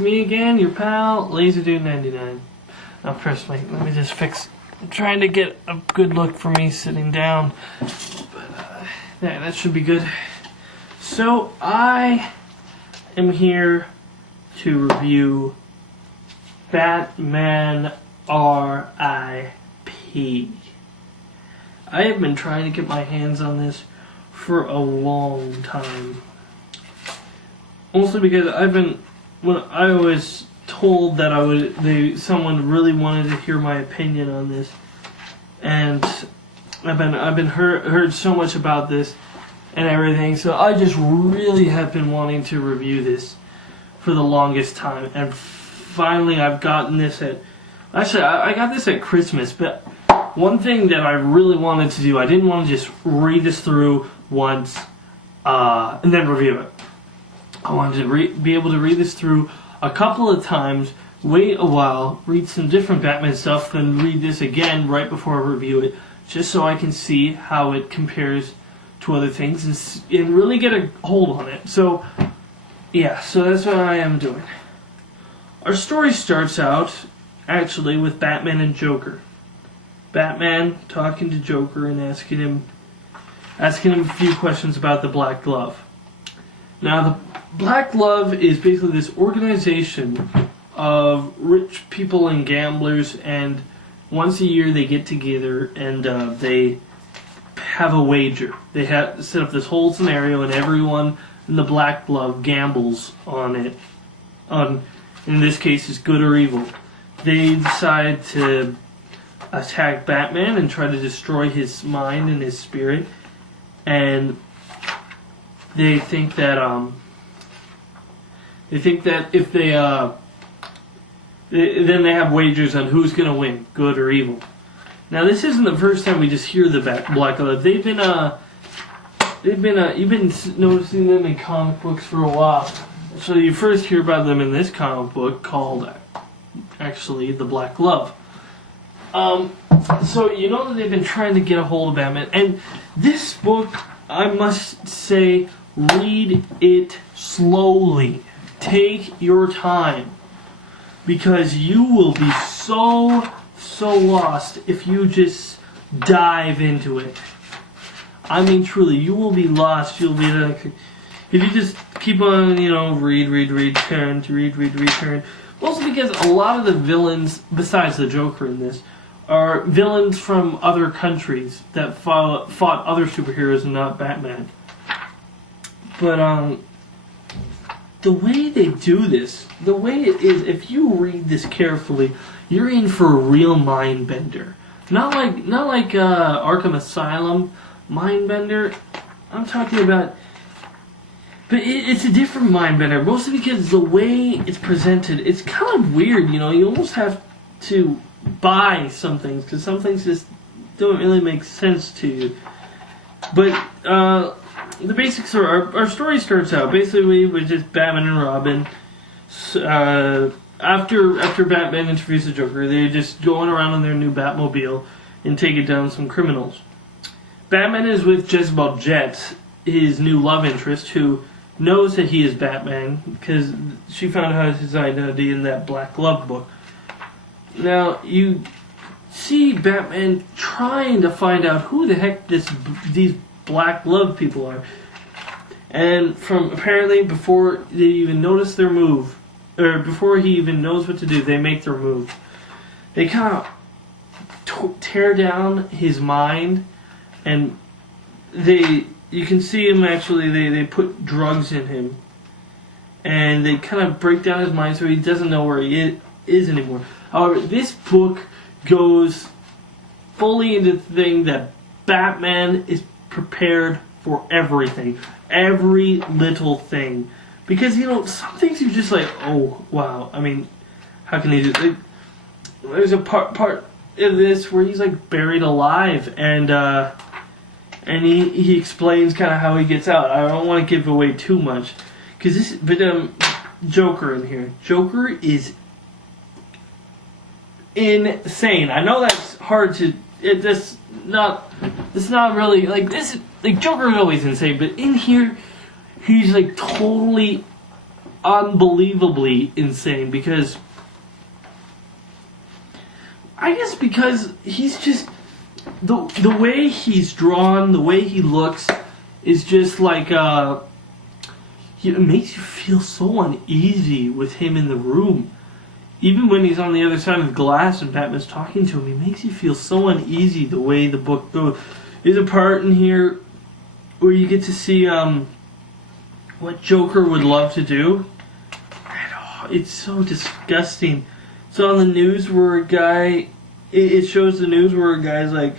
me again, your pal, LaserDude99. Now first, wait, let me just fix... I'm trying to get a good look for me sitting down. But, yeah, that should be good. So, I am here to review Batman R.I.P. I have been trying to get my hands on this for a long time. Mostly because when I was told that someone really wanted to hear my opinion on this, and I've been heard so much about this and everything, so I just really have been wanting to review this for the longest time, and finally I've gotten this I got this at Christmas, but one thing that I really wanted to do, I didn't want to just read this through once and then review it. I wanted to be able to read this through a couple of times, wait a while, read some different Batman stuff, then read this again right before I review it, just so I can see how it compares to other things and really get a hold on it. So, yeah, so that's what I am doing. Our story starts out, actually, with Batman and Joker. Batman talking to Joker and asking him a few questions about the Black Glove. Now, the Black Glove is basically this organization of rich people and gamblers, and once a year they get together and they have a wager. They have set up this whole scenario, and everyone in the Black Glove gambles on it. In this case, it's good or evil. They decide to attack Batman and try to destroy his mind and his spirit, and they think that if they then they have wagers on who's going to win, good or evil. Now, this isn't the first time we just hear the Black Glove. You've been noticing them in comic books for a while. So you first hear about them in this comic book called, actually, the Black Glove. So you know that they've been trying to get a hold of Batman, and this book, I must say, read it slowly. Take your time, because you will be so lost if you just dive into it. I mean, truly, you will be lost. You'll be like, if you just keep on, read, turn. Mostly because a lot of the villains, besides the Joker in this, are villains from other countries that fought other superheroes and not Batman. But, the way they do this, the way it is, if you read this carefully, you're in for a real mind bender. Not like Arkham Asylum mind bender. I'm talking about, but it's a different mind bender, mostly because the way it's presented, it's kind of weird. You almost have to buy some things because some things just don't really make sense to you. But the basics are our story starts out basically with just Batman and Robin. After Batman interviews the Joker, they're just going around on their new Batmobile and taking down some criminals. Batman is with Jezebel Jet, his new love interest, who knows that he is Batman because she found out his identity in that Black Glove book. Now, you see Batman trying to find out who the heck these Black Glove people are. And from apparently before they even notice their move, or before he even knows what to do, they make their move. They kind of tear down his mind, and you can see him actually, they put drugs in him, and they kind of break down his mind so he doesn't know where he is anymore. However, this book goes fully into the thing that Batman is prepared for everything. Every little thing. Because, some things you're just like, oh, wow. I mean, how can he do it? There's a part of this where he's, buried alive, and he explains kind of how he gets out. I don't want to give away too much. But Joker in here. Joker is insane. I know that's hard to... It's not really... Joker is always insane, but in here, he's, totally unbelievably insane because I guess because he's just the way he's drawn, the way he looks is just like it makes you feel so uneasy with him in the room. Even when he's on the other side of the glass and Batman's talking to him, he makes you feel so uneasy the way the book goes. There's a part in here where you get to see what Joker would love to do. And, oh, it's so disgusting. So on the news where a guy, it shows the news where a guy's like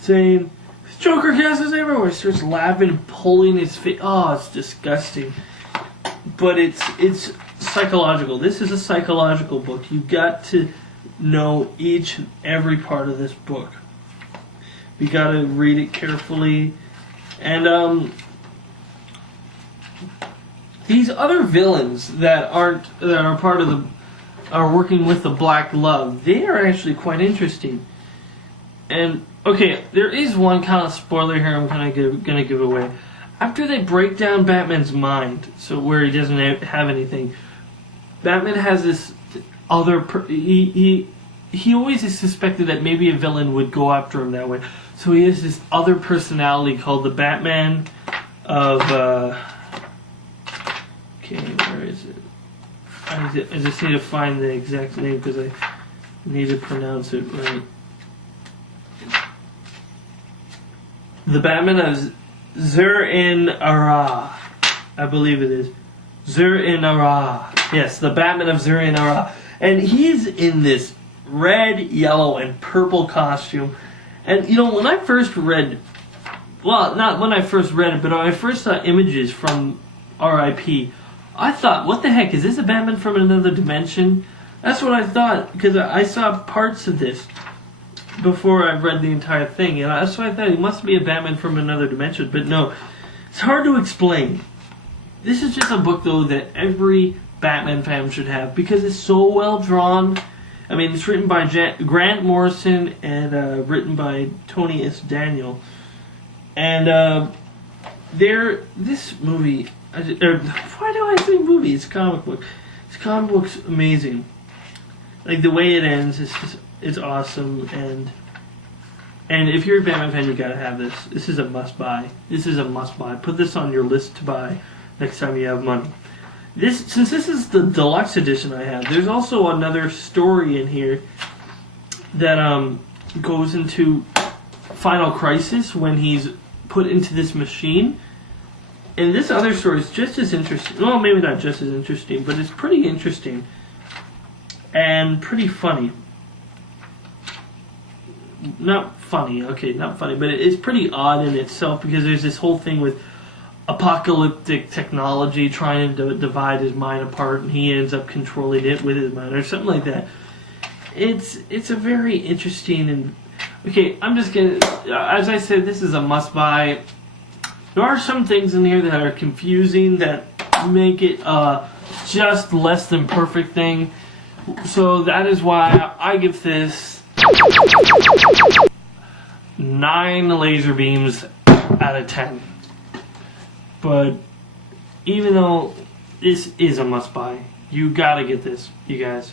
saying, Joker gases everywhere. He starts laughing, pulling his face. Oh, it's disgusting. But it's psychological. This is a psychological book. You've got to know each and every part of this book. You got to read it carefully. And these other villains that are part of are working with the Black Glove, they are actually quite interesting. And okay, there is one kind of spoiler here I'm kind of gonna give away. After they break down Batman's mind, so where he doesn't have anything, Batman has this other. He always is suspected that maybe a villain would go after him that way. So he has this other personality called the Batman of. Okay, where is it? I just need to find the exact name because I need to pronounce it right. The Batman of Zur-En-Arah, I believe it is. Zur-En-Arah. Yes, the Batman of Zur-En-Arah. And he's in this red, yellow, and purple costume. And, you know, when I first read... Well, not when I first read it, but when I first saw images from R.I.P., I thought, what the heck, is this a Batman from another dimension? That's what I thought, because I saw parts of this before I read the entire thing, and that's why I thought he must be a Batman from another dimension. But no, it's hard to explain. This is just a book, though, that every Batman fan should have because it's so well drawn. I mean, it's written by Grant Morrison and written by Tony S. Daniel. And this movie, why do I say movie? It's a comic book. This comic book's amazing. Like the way it ends is just. It's awesome, and if you're a Batman fan, you gotta have this. This is a must-buy. This is a must-buy. Put this on your list to buy next time you have money. Since this is the deluxe edition I have, there's also another story in here that goes into Final Crisis when he's put into this machine. And this other story is just as interesting. Well, maybe not just as interesting, but it's pretty interesting and pretty funny. Not funny, but it's pretty odd in itself because there's this whole thing with apocalyptic technology trying to divide his mind apart, and he ends up controlling it with his mind or something like that. It's a very interesting and okay. I'm just gonna, as I said, this is a must-buy. There are some things in here that are confusing that make it just less than perfect thing. So that is why I give this 9 laser beams out of 10. But even though this is a must-buy, you gotta get this, you guys.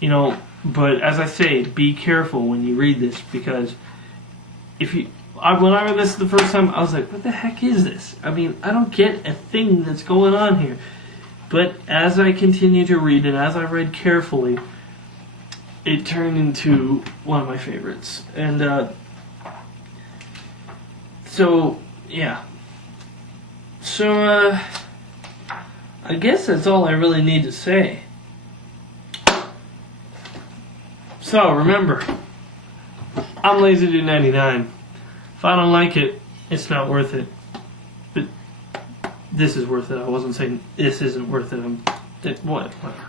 You know, but as I say, be careful when you read this because when I read this the first time, I was like, what the heck is this? I mean, I don't get a thing that's going on here. But as I continue to read and as I read carefully, it turned into one of my favorites. And so, yeah. So, I guess that's all I really need to say. So, remember, I'm LazyDude99. If I don't like it, it's not worth it. But this is worth it. I wasn't saying this isn't worth it. Whatever.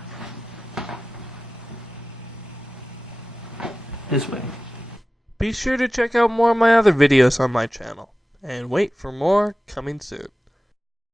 This way. Be sure to check out more of my other videos on my channel. And wait for more coming soon.